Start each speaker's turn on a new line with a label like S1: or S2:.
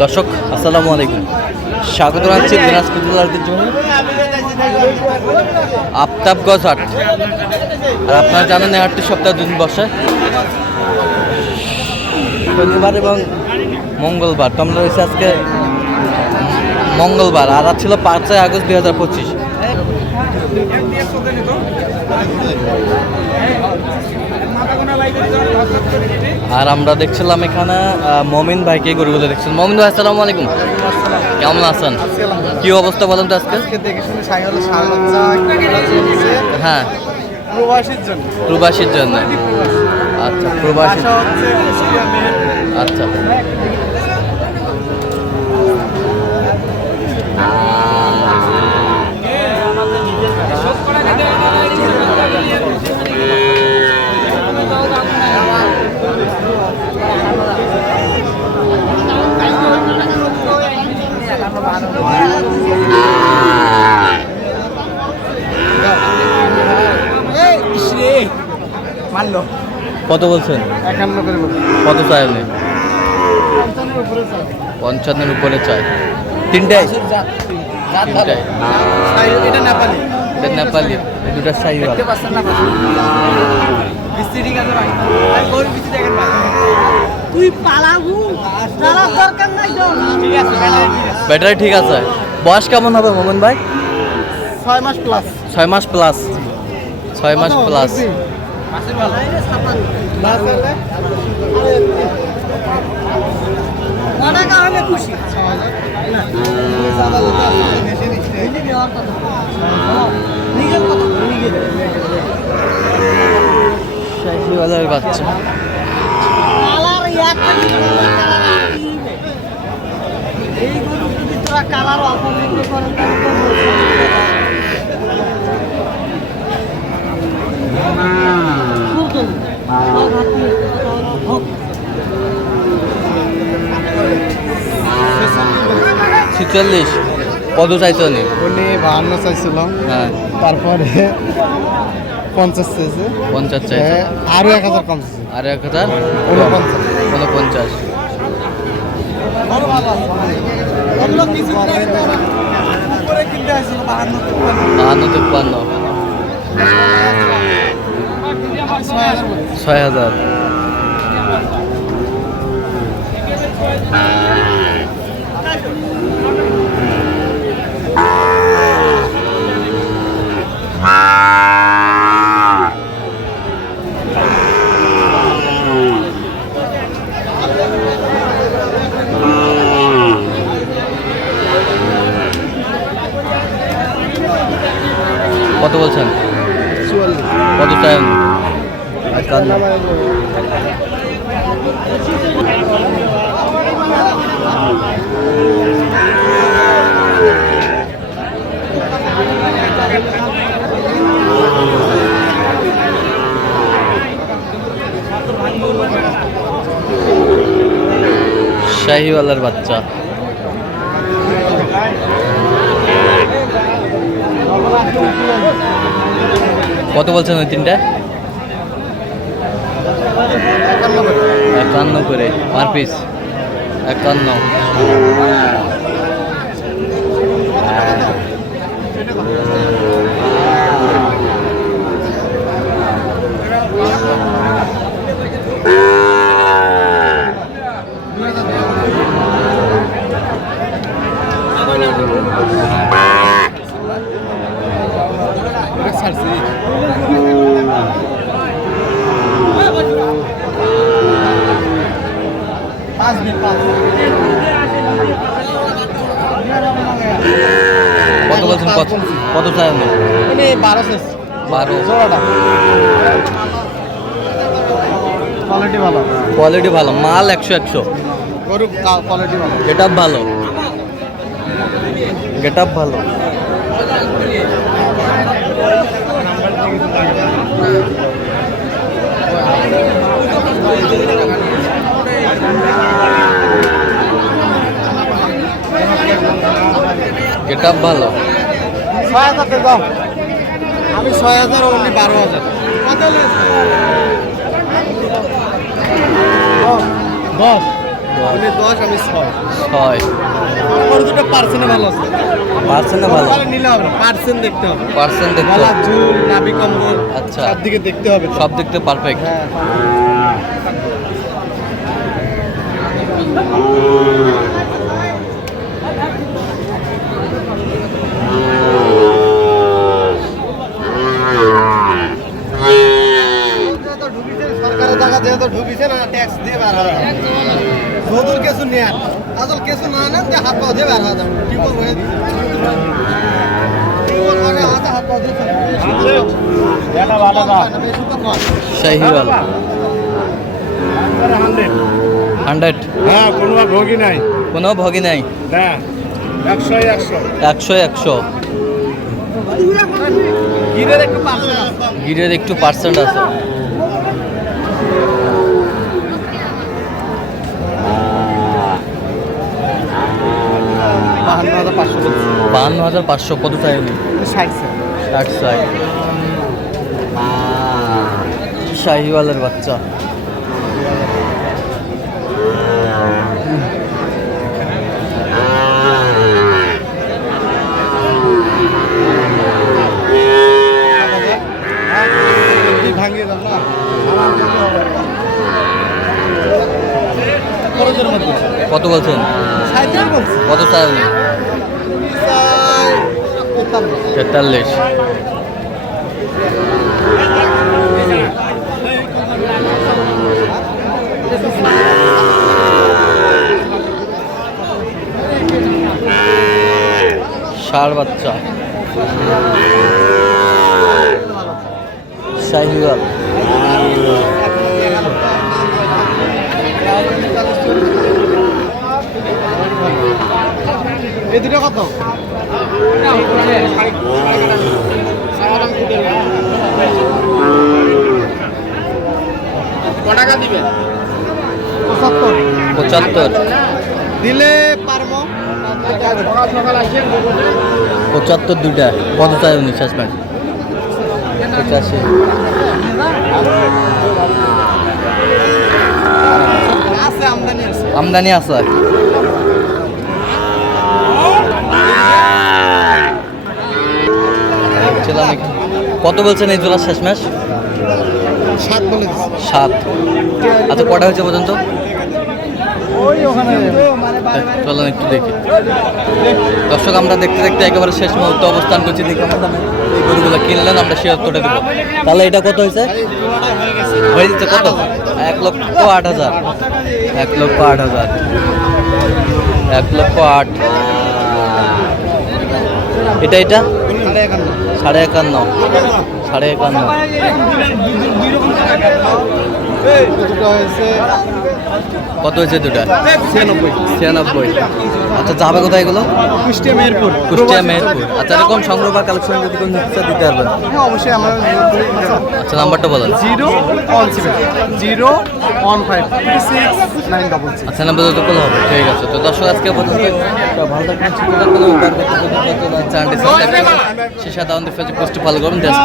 S1: দর্শক, আসসালামু আলাইকুম। স্বাগত জানাচ্ছি দিনাজপুর জেলার ঐতিহ্যবাহী আফতাবগঞ্জ হাট। আর আপনারা জানেন এই হাটটি সপ্তাহে দুদিন বসে। শনিবার এবং মঙ্গলবার। তো আমরা রয়েছে আজকে মঙ্গলবার। আর ছিল পাঁচই আগস্ট দুই হাজার পঁচিশ। আর আমরা দেখছিলাম এখানে মমিন ভাইকে গরুগুলো দেখছেন? মমিন ভাই আসসালামু আলাইকুম। কেমন আছেন? কি অবস্থা বলেন তো আজকে? হ্যাঁ।
S2: প্রবাসীর জন্য।
S1: প্রবাসীর জন্য। আচ্ছা প্রবাসী আচ্ছা। কত বলছেন?
S2: একান্ন করে
S1: কত চাই আপনি? পঞ্চান্নের উপরে চাই। তিনটাই? তিনটাই।
S2: এটা নেপালি।
S1: এটা নেপালি। দুটা
S3: তুই পালাবু দরকার নাই
S2: আছে ব্যাটারি ঠিক আছে।
S1: বয়স কেমন হবে মোমন ভাই?
S2: ছয় মাস প্লাস
S1: ছয় মাস প্লাস ছয় মাস প্লাস
S3: অনেক আমি খুশি।
S1: সাইকেলের বাচ্চা।
S3: এই গরু যদি তোরা কালার অপছন্দ করেন তাহলে
S1: ছিচল্লিশ কত চাইছো নি
S2: উনি বাহান্ন চাইছিলাম।
S1: হ্যাঁ।
S2: তারপরে পঞ্চাশ চাইছে।
S1: পঞ্চাশ চাইছো।
S2: হ্যাঁ, আরও এক হাজার কম চাইছে।
S1: আর এক হাজার?
S2: ঊনপঞ্চাশ। বাহান্ন
S1: তিপ্পান্ন। ছয় হাজার। কত বলছেন? কত চাই শাহিওয়ালার বাচ্চা। কত বলছেন ওই তিনটা? একান্ন করে। পার পিস একান্ন। কত বলছেন? কত কত চাই আপনি?
S2: বারো
S1: বারো।
S2: জোড়াটা। কোয়ালিটি ভালো।
S1: কোয়ালিটি ভালো। মাল একশো একশো।
S2: গরু কোয়ালিটি ভালো।
S1: আপ ভালো। গেট আপ ভালো। গেট আপ ভালো।
S2: ছয় হাজার টাকা দাও আমি ছয় হাজার ও উনি বারো হাজার। দশ। উনি দশ আমি ছয়।
S1: ছয়।
S2: ওর দুটো পার্সেন্টে ভালো আছে।
S1: পার্সেন্ট ভালো।
S2: নিলে হবে পার্সেন্ট দেখতে হবে।
S1: পার্সেন্ট দেখতে
S2: গলা ঝুল নাভি কম্বল
S1: আচ্ছা।
S2: সব দিকে দেখতে হবে
S1: সব দেখতে পারফেক্ট
S2: হ্যাঁ। সরকারের টাকা যেহেতু ঢুকিছে না ট্যাক্স দিয়ে বার হবে নতুন কিছু নেন আসল কিছু না নেন যে হাত পা দিয়ে বার।
S1: শাহিওয়াল হান্ড্রেড।
S4: হ্যাঁ কোনো ভোগী নাই।
S1: কোনো ভগি নাই।
S4: হ্যাঁ একশো। একশো।
S1: একশো একশো
S2: গিরের একটু পার্সেন্ট আছে।
S1: গিরের একটু পার্সেন্ট আছে
S2: বাহান্ন হাজার পাঁচশো বলছি।
S1: বাহান্ন হাজার পাঁচশো কত
S2: ষাট
S1: ষাট ষাট শাহিওয়ালের বাচ্চা। কত বলছেন। কত
S2: চাই তেতাল্লিশ।
S1: ষাড় বাচ্চা শাহিওয়াল
S2: এই দুটো কত? পঁচাত্তর।
S1: পঁচাত্তর।
S2: দিলে পারব।
S1: পঁচাত্তর দুইটা কত চাই উনি শেষমেশ পঁচাশি।
S2: আছে। আমদানি আছে
S1: আমদানি আছে ছিলাম এখানে। কত বলছেন এই জোড়া শেষমেশ
S2: সাত বলে
S1: সাত। আচ্ছা কটা হয়েছে পর্যন্ত? চলুন একটু দেখি। দর্শক আমরা দেখতে দেখতে একেবারে শেষ মুহূর্তে অবস্থান করছি। দেখি এই গরুগুলো কিনলেন আমরা শেয়ার করে দেবো। তাহলে এটা কত হয়েছে? হয়ে যাচ্ছে কত? এক লক্ষ আট হাজার। এক লক্ষ আট হাজার। এক লক্ষ আট। এটা এটা?
S2: সাড়ে একান্ন।
S1: সাড়ে একান্ন। কত হয়েছে দুটা
S2: ছিয়ানব্বই।
S1: ছিয়ানব্বই। আচ্ছা যাবে কোথায় এগুলো?
S2: কুষ্টিয়া মেহেরপুর।
S1: কুষ্টিয়া মেহেরপুর। আচ্ছা এরকম সংগ্রহ বা কালেকশন যদি কোনো ইচ্ছা দিতে পারবেন?
S2: হ্যাঁ অবশ্যই আমরা
S1: আচ্ছা নাম্বারটা বলেন।
S2: Zero one seven. Zero one five. Six nine double
S1: আচ্ছা নাম্বার যত কল হবে। ঠিক আছে। তো দর্শক আজকে পর্যন্ত তো ভালো থাকবেন চ্যানেলটি সাবস্ক্রাইব করবেন। শেষে দাউন ফেসবুক পোস্টে ফলো করবেন। দেশ